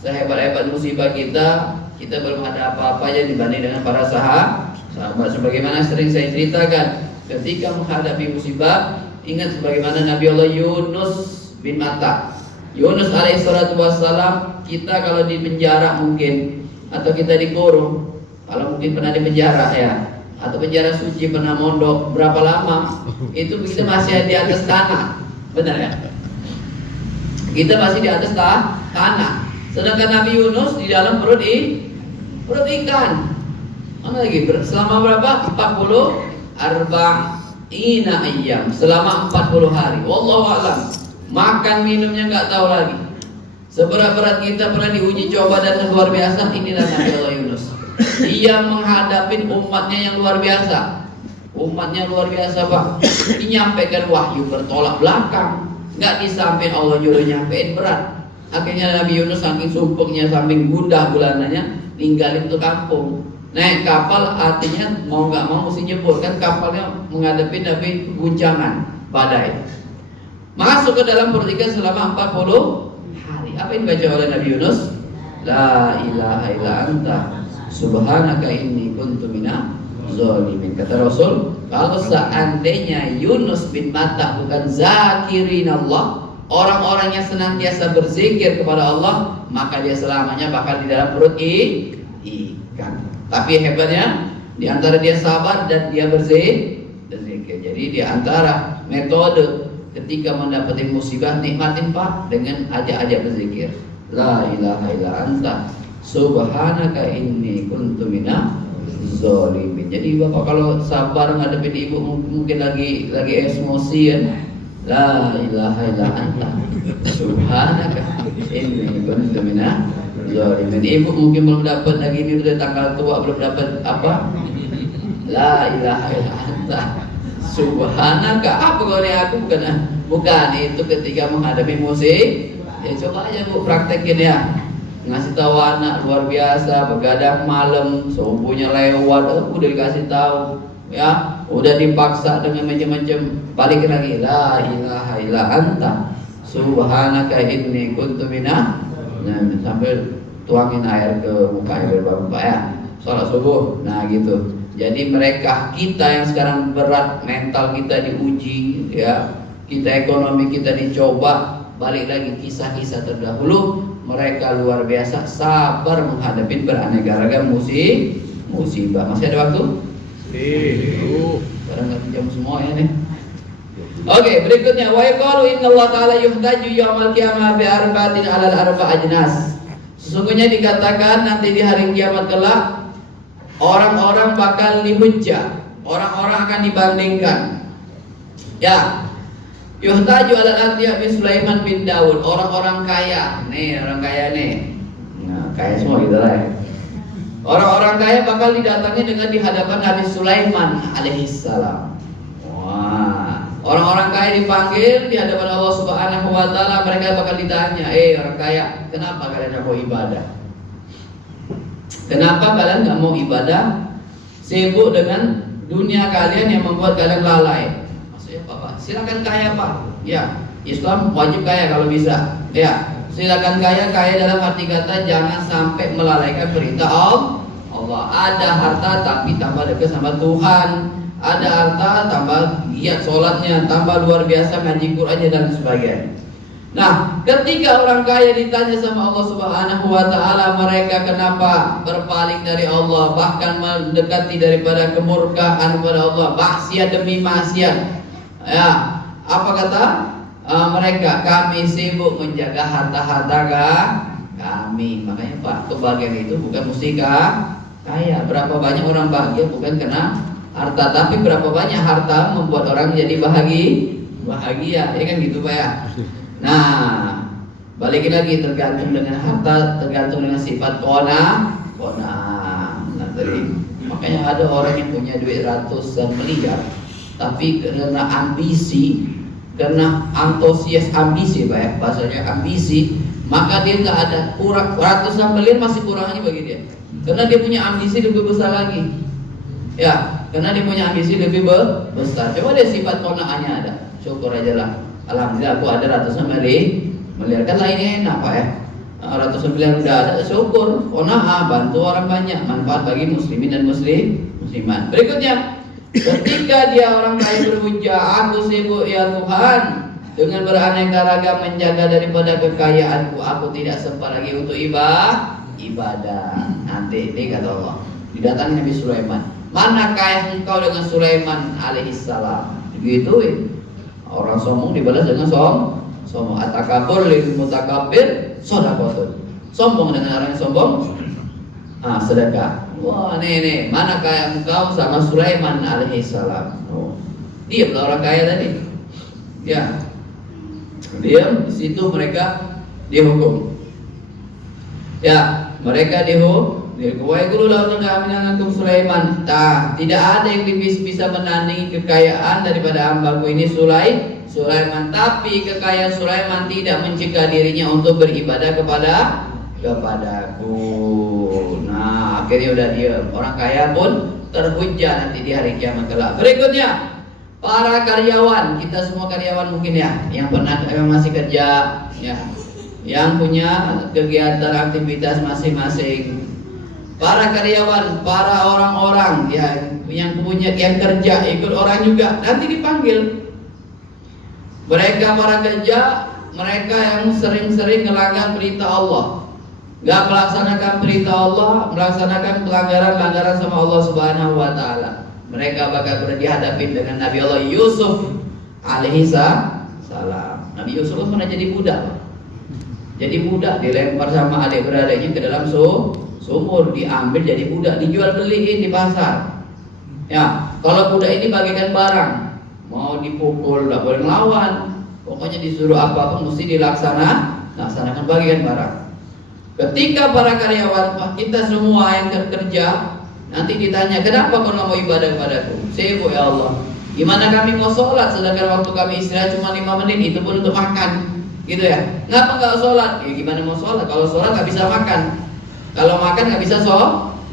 Sehebat-hebat musibah kita belum ada apa-apanya dibanding dengan para sahabat. Sebagaimana sering saya ceritakan, ketika menghadapi musibah, ingat sebagaimana Nabi Allah Yunus bin Matta. Yunus alaihissalatu wassalam, kita kalau di penjara mungkin, atau kita dikurung, kalau mungkin pernah di penjara ya, atau penjara suci pernah mondok, berapa lama? Itu kita masih di atas tanah, benar ya? Kita masih di atas tanah. Sedangkan Nabi Yunus di dalam perut ikan. Mana lagi? Selama berapa? 40 ayyam, selama 40 hari. Wallahu a'lam. Makan minumnya nggak tahu lagi. Seberat-berat kita pernah diuji coba dan luar biasa. Inilah Nabi Allah Yunus. Dia menghadapi umatnya yang luar biasa. Umatnya luar biasa Pak. Menyampaikan wahyu bertolak belakang. Nggak disampaikan Allah jodoh nyampein berat. Akhirnya Nabi Yunus saking sumpeknya, saking gundah gulananya, ninggalin tuh kampung. Naik kapal, artinya mau nggak mau mesti nyebur, kan kapalnya menghadapi Nabi guncangan badai. Masuk ke dalam perut ikan selama 40 hari. Apa yang dibaca oleh Nabi Yunus? La ilaha illa anta subhanaka inni kuntu minaz zalimin. Kata Rasul, kalau seandainya Yunus bin Matta bukan zakirin Allah, orang-orang yang senantiasa berzikir kepada Allah, maka dia selamanya bakal di dalam perut ikan. Tapi hebatnya, di antara dia sabar dan dia berzikir. Jadi di antara metode ketika mendapati musibah, nikmatin Pak dengan ajak-ajak berzikir. La ilaha illa anta subhanaka inni kuntu minaz zalimin. Jadi Bapak kalau sabar ngadepin ibu mungkin lagi emosi ya. La ilaha illa anta subhanaka inni kuntu minaz zalimin. Ibu mungkin belum dapat lagi, ini udah tanggal tua belum dapat apa? La ilaha illa anta subhanaka. Apa kalau aku bukan itu ketika menghadapi musik. Ya coba aja Bu praktekin ya. Ngasih tahu anak luar biasa, begadang malam, subuhnya lewat, udah dikasih tahu, ya, udah dipaksa dengan macam-macam, balik lagi, la ilaha illa anta subhanaka inni kuntu minaz. Nah, sampai tuangin air ke muka Bapak ya, sholat subuh. Nah gitu. Jadi mereka, kita yang sekarang berat, mental kita diuji, ya, kita ekonomi kita dicoba, balik lagi kisah-kisah terdahulu. Mereka luar biasa sabar menghadapi beraneka ragam musibah. Masih ada waktu? Sekarang nggak jam semua ya nih. Oke, berikutnya wa yaqulu innallaha ta'ala yuhtaju yaumal qiyamah bi arba'atin 'alal arba' ajnas. Sesungguhnya dikatakan nanti di hari kiamat kelak orang-orang bakal dihujjah, orang-orang akan dibandingkan. Ya, yuhtaju 'alal anbiya bi Sulaiman bin Daud, orang-orang kaya. Nih, orang kaya nih. Nah, kaya semua gitu lah ya. Orang-orang kaya bakal didatangi dengan di hadapan Nabi Sulaiman alaihissalam. Wah, orang-orang kaya dipanggil di hadapan Allah Subhanahu wa taala, mereka bakal ditanya, orang kaya, kenapa kalian nggak mau ibadah? Kenapa kalian nggak mau ibadah? Sibuk dengan dunia kalian yang membuat kalian lalai. Maksudnya apa, Pak? Silakan kaya, Pak. Ya, Islam wajib kaya kalau bisa. Ya, silakan kaya dalam arti kata jangan sampai melalaikan perintah Allah. Ada harta tapi tambah dekat sama Tuhan. Ada harta tambah giat sholatnya, tambah luar biasa ngaji Qur'annya dan sebagainya. Nah, ketika orang kaya ditanya sama Allah Subhanahu wa taala, mereka kenapa berpaling dari Allah, bahkan mendekati daripada kemurkaan kepada Allah, maksiat demi maksiat. Ya, apa kata mereka? Kami sibuk menjaga harta-harta kami. Makanya Pak, kebahagiaan itu bukan mesti kaya. Berapa banyak orang bahagia bukan karena harta, tapi berapa banyak harta membuat orang menjadi bahagia, ya kan gitu Pak ya. Nah, balikin lagi, tergantung dengan harta, tergantung dengan sifat kona. Nah, tadi makanya ada orang yang punya duit ratusan miliar, tapi karena ambisi, karena antusias ambisi Pak ya, bahasanya ambisi, maka dia nggak ada kurang, ratusan miliar masih kurangnya bagi dia, karena dia punya ambisi lebih besar lagi. Ya, karena dia punya ambisi lebih besar. Coba deh sifat konaannya ada, syukur aja lah. Alhamdulillah aku ada ratusan miliar. Kan lah ini enak Pak ya. Ratusan miliar udah ada, syukur. Kona'ah, bantu orang banyak, manfaat bagi muslimin dan muslimat. Berikutnya, ketika dia orang kaya berhujjah, aku sibuk ya Tuhan dengan beraneka ragam menjaga daripada kekayaanku, aku tidak sempat lagi untuk ibadah. Nanti ini kata Allah, didatangi Nabi Sulaiman. Mana kaya engkau dengan Sulaiman alaihissalam? Digituin. Orang sombong dibalas dengan sombong. Atakabur lil mutakabbir shadaqatun. Sombong dengan orang yang sombong, sedekah. Wah, nih, mana kaya engkau sama Sulaiman alaihissalam? Diam lah orang kaya tadi. Ya, diam. Di situ mereka dihukum. Ya, mereka dihukum. Sulaiman. Tidak ada yang bisa menandingi kekayaan daripada hambaku ini Sulaiman. Tapi kekayaan Sulaiman tidak mencegah dirinya untuk beribadah kepadaku. Nah, akhirnya udah diam. Orang kaya pun terhujjah nanti di hari kiamat kelak. Berikutnya, para karyawan, kita semua karyawan mungkin ya, yang pernah masih kerja, ya, yang punya kegiatan aktivitas masing-masing. Para karyawan, para orang-orang yang kerja ikut orang juga nanti dipanggil. Mereka para kerja, mereka yang sering-sering melanggar perintah Allah, nggak melaksanakan perintah Allah, melaksanakan pelanggaran sama Allah Subhanahu wa taala. Mereka bakal dihadapin dengan Nabi Allah Yusuf alaihissalam. Nabi Yusuf pernah jadi budak. Jadi budak dilempar sama adik-beradiknya ke dalam sumur, diambil jadi budak, dijual beliin di pasar. Ya, kalau budak ini bagikan barang, mau dipukul nggak boleh melawan, pokoknya disuruh apa-apa mesti laksanakan bagikan barang. Ketika para karyawan, kita semua yang kerja nanti ditanya, kenapa kau nggak mau ibadah kepadaku? Sibuk ya Allah. Gimana kami mau sholat sedangkan waktu kami istirahat cuma 5 menit, itu pun untuk makan, gitu ya? Ngapa nggak sholat? Ya gimana mau sholat? Kalau sholat nggak bisa makan. Kalau makan nggak bisa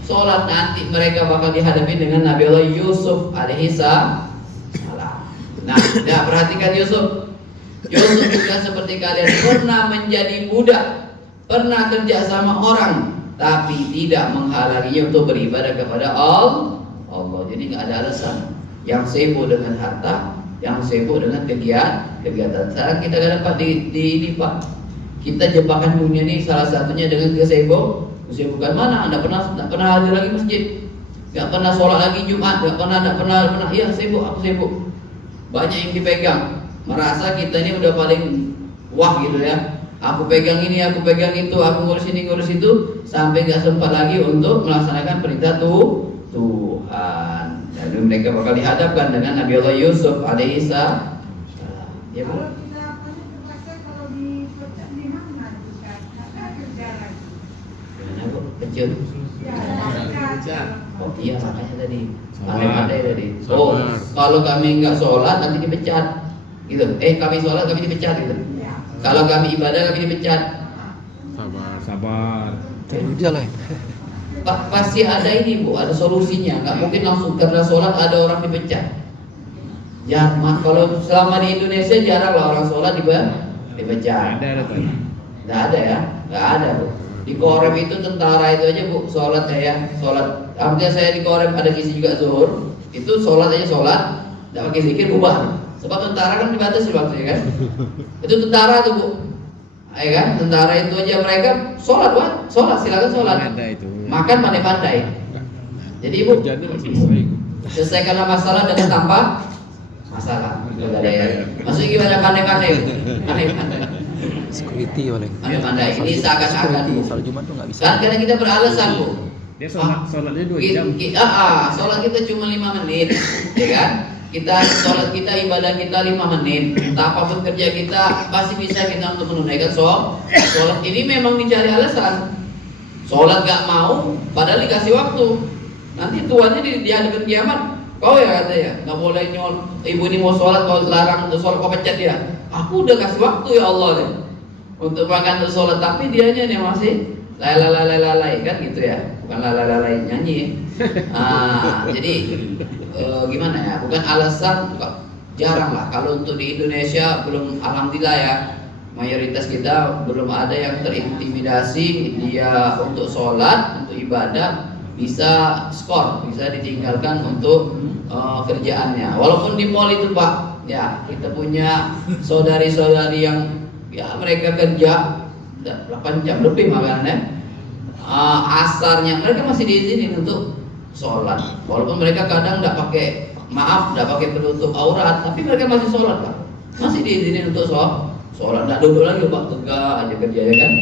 sholat, nanti mereka bakal dihadapi dengan Nabi Allah Yusuf alaihissalam. Nah, perhatikan Yusuf. Yusuf juga seperti kalian pernah menjadi budak, pernah kerja sama orang, tapi tidak menghalanginya untuk beribadah kepada Allah. Jadi nggak ada alasan. Yang sibuk dengan harta, yang sibuk dengan kegiatan. Sekarang kita dapat di Pak. Kita jebakan dunia ini salah satunya dengan kesibukan mana? Anda pernah hadir lagi masjid, nggak pernah sholat lagi Jumat, nggak pernah, iya sibuk, aku sibuk. banyak yang dipegang, merasa kita ini udah paling wah gitu ya. Aku pegang ini, aku pegang itu, aku ngurus ini, ngurus itu, sampai nggak sempat lagi untuk melaksanakan perintah Tuhan. Jadi mereka bakal dihadapkan dengan Nabi Allah Yusuf alaihissalam. Ya Bu. Kalau kita terpaksa kalau dipecat di mana Ustaz? Nggak kerja lagi. Gimana Bu? Kecil. Ya, pecat. Oh iya makanya tadi Sabar. pandai-pandai tadi. Sabar. Oh kalau kami nggak sholat nanti dipecat, gitu. Kami sholat kami dipecat gitu. Ya. Kalau kami ibadah kami dipecat. Sabar. Pasti ada ini Bu, ada solusinya. Nggak mungkin langsung karena sholat ada orang dipecat. Ya, kalau selama di Indonesia jarang lah orang sholat dipecat. Nggak ada ya, nggak ada Bu. Di Korem itu tentara itu aja Bu, sholatnya ya, sholat. Artinya saya di Korem ada kisi juga zuhur, itu sholat aja sholat, nggak pakai zikir bubar. Sebab tentara kan dibatasi waktunya kan. Itu tentara tuh Bu. Ya kan, tentara itu aja mereka sholat, Pak. Sholat, silakan sholat. Makan pandai-pandai. Jadi Ibu, selesaikanlah masalah dengan tanpa masalah. Enggak ada ya. Maksudnya gimana pandai-pandai? Pandai-pandai. Security oleh. Pandai-pandai. Ini seakan-akan Bu. Soal Jumat tuh nggak bisa. Kan kadang kita beralasan Bu. Dia sholatnya 2 jam. Sholat kita cuma 5 menit, ya kan? Sholat kita, ibadah kita 5 menit. Apapun kerja kita pasti bisa kita untuk menunaikan sholat. Ini memang dicari alasan. Sholat gak mau, padahal dikasih waktu. Nanti tuannya di hadapan kiamat, kau ya katanya, nggak boleh ibu ini mau sholat, kau larang untuk sholat, kau pecat dia. Aku udah kasih waktu ya Allah nih untuk makan untuk sholat, tapi dianya nih masih lalai kan gitu ya, bukan lalai nyanyi. Jadi gimana ya, bukan alasan, jarang lah. Kalau untuk di Indonesia belum, alhamdulillah ya, mayoritas kita belum ada yang terintimidasi dia untuk sholat, untuk ibadah bisa skor, bisa ditinggalkan untuk kerjaannya. Walaupun di mall itu Pak, ya kita punya saudari-saudari yang ya mereka kerja 8 jam lebih makanannya, asarnya mereka masih diizinin untuk sholat. Walaupun mereka kadang nggak pakai penutup aurat, tapi mereka masih sholat Pak, masih diizinin untuk sholat. Nggak duduk lagi Pak, tegak aja kerjanya kan.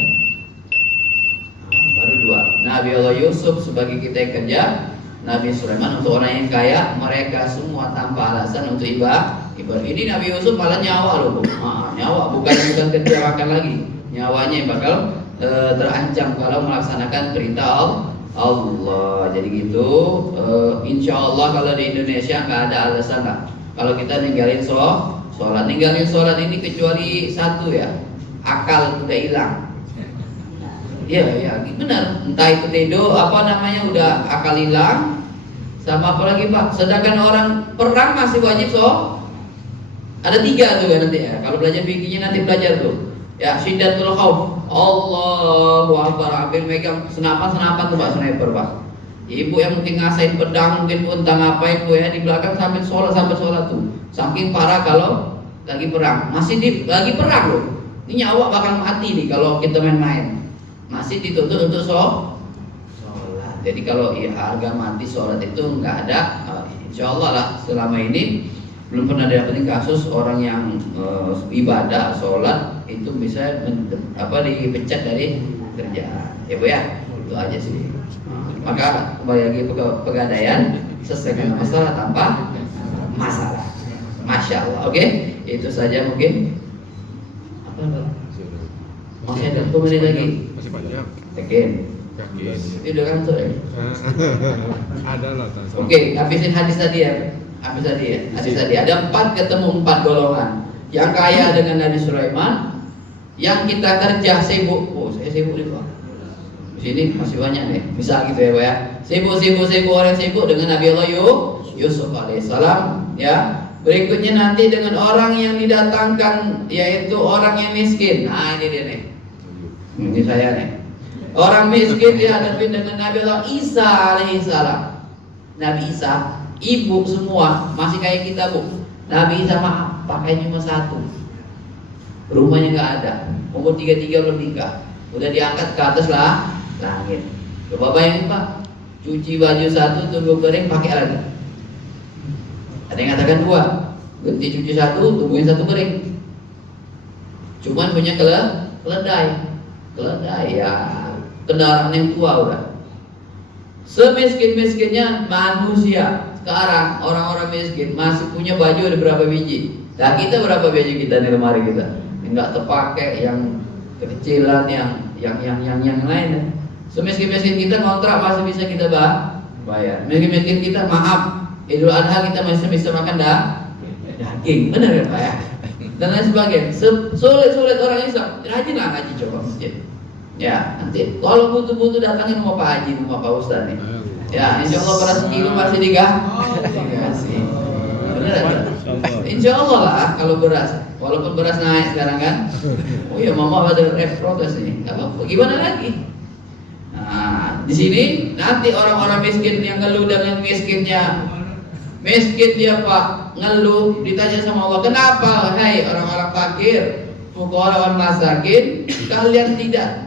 Baru 2. Nabi Allah Yusuf sebagai kita yang kerja, Nabi Sulaiman untuk orang yang kaya, mereka semua tanpa alasan untuk ibadah. Ini Nabi Yusuf malah nyawa loh Bu. Nyawa bukan kerja makan lagi, nyawanya yang bakal terancam kalau melaksanakan perintah Allah. Jadi gitu. Insya Allah kalau di Indonesia nggak ada alasan lah kalau kita ninggalin sholat. Ninggalin sholat ini kecuali satu ya, akal udah hilang. Iya, benar. Entah itu tedo udah akal hilang. Sama apa lagi Pak? Sedangkan orang perang masih wajib ada 3 tuh kan nanti ya. Kalau belajar fikihnya nanti belajar tuh. Ya, syiddatul khauf. Allahu Akbar, hampir megang senapan tuh Pak, sniper Pak. Ibu yang mungkin ngasain pedang, mungkin entah ngapain tuh ya di belakang sampai sholat tuh. Saking parah kalau lagi perang. Lagi perang loh. Ini nyawa bakal mati nih kalau kita main-main. Masih dituntut untuk sholat. Jadi kalau harga mati sholat itu nggak ada. Insya Allah lah selama ini belum pernah dapetin kasus orang yang ibadah sholat itu bisa dipecat dari kerjaan. Ya Bu ya, itu aja sih. Maka kembali lagi pegadaian selesaikan masalah tanpa masalah. Masya Allah. Oke, itu saja mungkin. Masih ada 10 menit lagi. Masih panjang. Yakin? Yakin. Ini udah kantor ya? Ada lah. Oke, habisin hadis tadi ya. Hadis tadi ada 4 ketemu 4 golongan. Yang kaya dengan Nabi Sulaiman, yang kita kerja sibuk. Oh, saya sibuk nih Pak. Di sini masih banyak nih. Bisa gitu ya Pak ya. Sibuk orang sibuk dengan Nabi Allah Yusuf alaihissalam ya. Berikutnya nanti dengan orang yang didatangkan, yaitu orang yang miskin. Nah ini dia nih. Ini saya nih. Orang miskin dihadapi dengan Nabi Allah Isa alaihissalam. Nabi Isa, ibu semua masih kayak kita Bu. Nabi Isa maaf, pakainya cuma 1. Rumahnya nggak ada. Umur 33 belum nikah. Udah diangkat ke atas lah langit. Coba bayangin Pak, cuci baju 1 tunggu kering pakai lagi. Ada yang katakan 2. Ganti cuci satu, tungguin satu kering. Cuman punya keledai ya kendaraan yang tua udah. Semiskin-miskinnya manusia sekarang, orang-orang miskin masih punya baju ada berapa biji? Nah kita berapa baju kita di lemari kita? Enggak terpakai, yang kekecilan, yang lain. Semiskin-miskin kita kontrak masih bisa kita bayar. Miskin-miskin kita maaf, Idul Adha kita masih bisa makan daging, benar ya Pak ya? Dan lain sebagainya. Sulit orang Islam, rajinlah ngaji coba masjid. Ya, nanti kalau butuh datangin rumah Pak Haji, rumah Pak Ustaz nih. Ya, insya Allah beras sekilo masih dikasih. Bener ya? Insya Allah lah kalau beras, walaupun beras naik sekarang kan. Oh ya, mama ada protes nih. Gimana lagi? Nah, di sini nanti orang-orang miskin yang ngeluh dengan miskinnya. Miskin dia Pak, ngeluh, ditanya sama Allah, kenapa hai orang-orang fakir, fuqara wal masakin, kalian tidak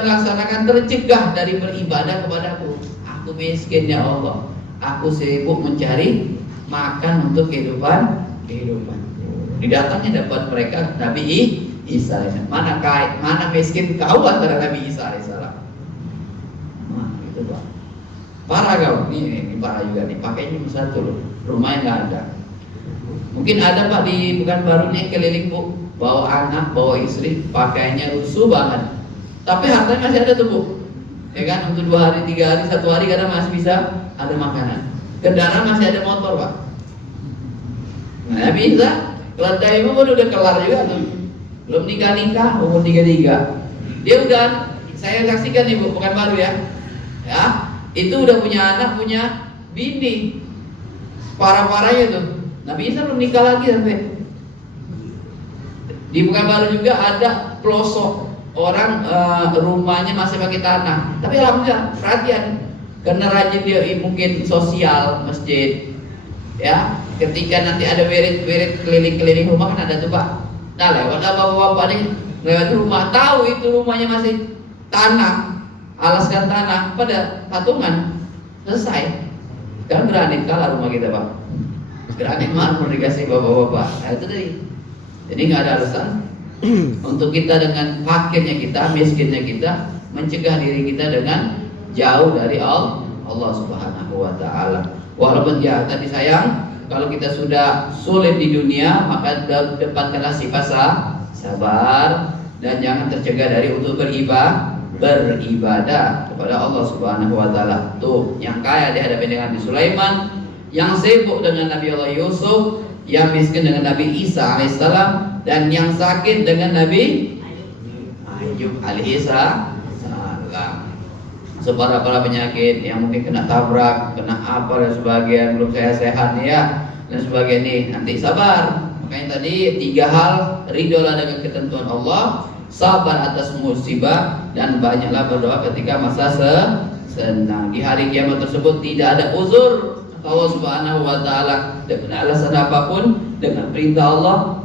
melaksanakan, tercegah dari beribadah kepadaku. Aku miskin ya Allah, aku sibuk mencari makan untuk kehidupan. Didatangnya dapat mereka Nabi Isa. Mana miskin kau antara Nabi Isa alaihissalam? Nah, itu Pak. Parah kau, ini parah juga nih. Pakainya cuma satu loh, rumahnya nggak ada. Mungkin ada Pak di Pekanbaru nih keliling Bu, bawa anak, bawa istri, pakainya lusuh banget. Tapi hartanya masih ada tuh Bu, ya kan? Untuk 2 hari, 3 hari, 1 hari kadang masih bisa ada makanan. Kendaraan masih ada motor Pak. Nah bisa, keledai pun udah kelar juga tuh. Belum nikah, umur 33. Dia udah, saya saksikan nih Bu, Pekanbaru ya. Itu udah punya anak, punya bini. Parah-parahnya tuh. Nabi Isa belum nikah lagi sampai. Di Pekanbaru juga ada pelosok orang rumahnya masih pakai tanah. Tapi alhamdulillah perhatian, karena rajin dia mungkin sosial masjid. Ya, ketika nanti ada wirid keliling-keliling rumah kan ada tuh Pak. Nah lewat bapak-bapak nih lewat rumah, tahu itu rumahnya masih tanah. Alaskan tanah pada patungan selesai. Sekarang granit kalah rumah kita Pak. Granit marmor dikasih bapak-bapak. Nah itu tadi. Jadi nggak ada alasan untuk kita dengan fakirnya kita, miskinnya kita, mencegah diri kita dengan jauh dari Allah Subhanahu Wa Taala. Walaupun ya tadi sayang, kalau kita sudah sulit di dunia, maka dapatkanlah sifat sabar dan jangan tercegah dari untuk beribadah kepada Allah Subhanahu Wa Taala. Tuh, yang kaya dihadapi dengan Nabi Sulaiman, yang sibuk dengan Nabi Allah Yusuf, yang miskin dengan Nabi Isa alaihissalam, dan yang sakit dengan Nabi Ayub alaihissalam. Separah-parah penyakit yang mungkin kena tabrak, kena apa dan sebagainya, belum saya sehat nih ya dan sebagainya nih, nanti sabar. Makanya tadi 3 hal, ridholah dengan ketentuan Allah, sabar atas musibah, dan banyaklah berdoa ketika masa senang. Di hari kiamat tersebut tidak ada uzur Allah Subhanahu Wa Taala dengan alasan apapun, dengan perintah Allah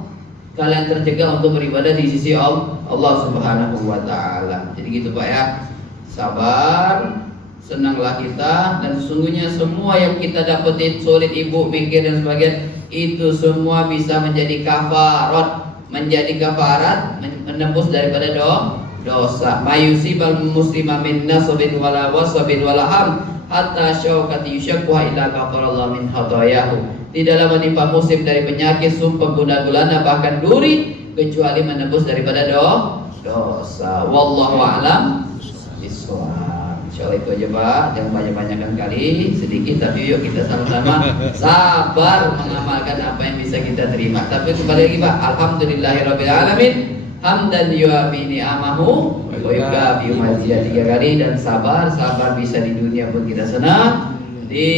kalian tercegah untuk beribadah di sisi Allah Subhanahu Wa Taala. Jadi gitu Pak ya, sabar, senanglah kita, dan sesungguhnya semua yang kita dapetin, sulit ibu mikir dan sebagainya, itu semua bisa menjadi kafarat, menembus daripada dosa. Mayusibal muslima min nasabin wala wasabin wala ham hatta syaukati yusyakwa ila kafarallah min khatayahu. Tidaklah menimpa musim dari penyakit, sumpah, guna-gulana, bahkan duri, kecuali menembus daripada dosa. Wallahu a'lam bishawab. Insyaallah itu aja Pak, jangan banyak-banyakan kali, sedikit tapi yuk kita sama-sama sabar mengamalkan apa yang bisa kita terima. Tapi kembali lagi Pak, alhamdulillahirabbil alamin, hamdan yuafi ni'amahu wa yukafi maziyah 3 kali. Dan sabar bisa di dunia pun kita senang, di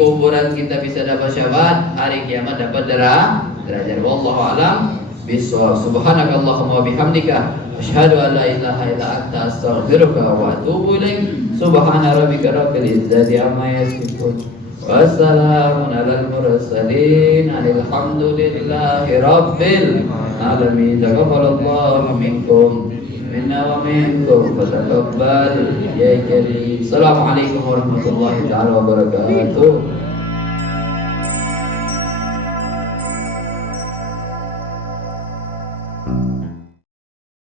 kuburan kita bisa dapat syafaat, hari kiamat dapat derajat. Wallahu a'lam bishawab. Subhanakallahumma wa bihamdika asyhadu an la ilaha illa anta astaghfiruka wa atubu ilaik. Subhana rabbika rabbil izzati amma yasifun wa salamun alal mursalin alhamdulillahi rabbil alamin. Taqabbalallahu minkum minna wa minkum fataqabbal ya karim. Assalamualaikum warahmatullahi wabarakatuh.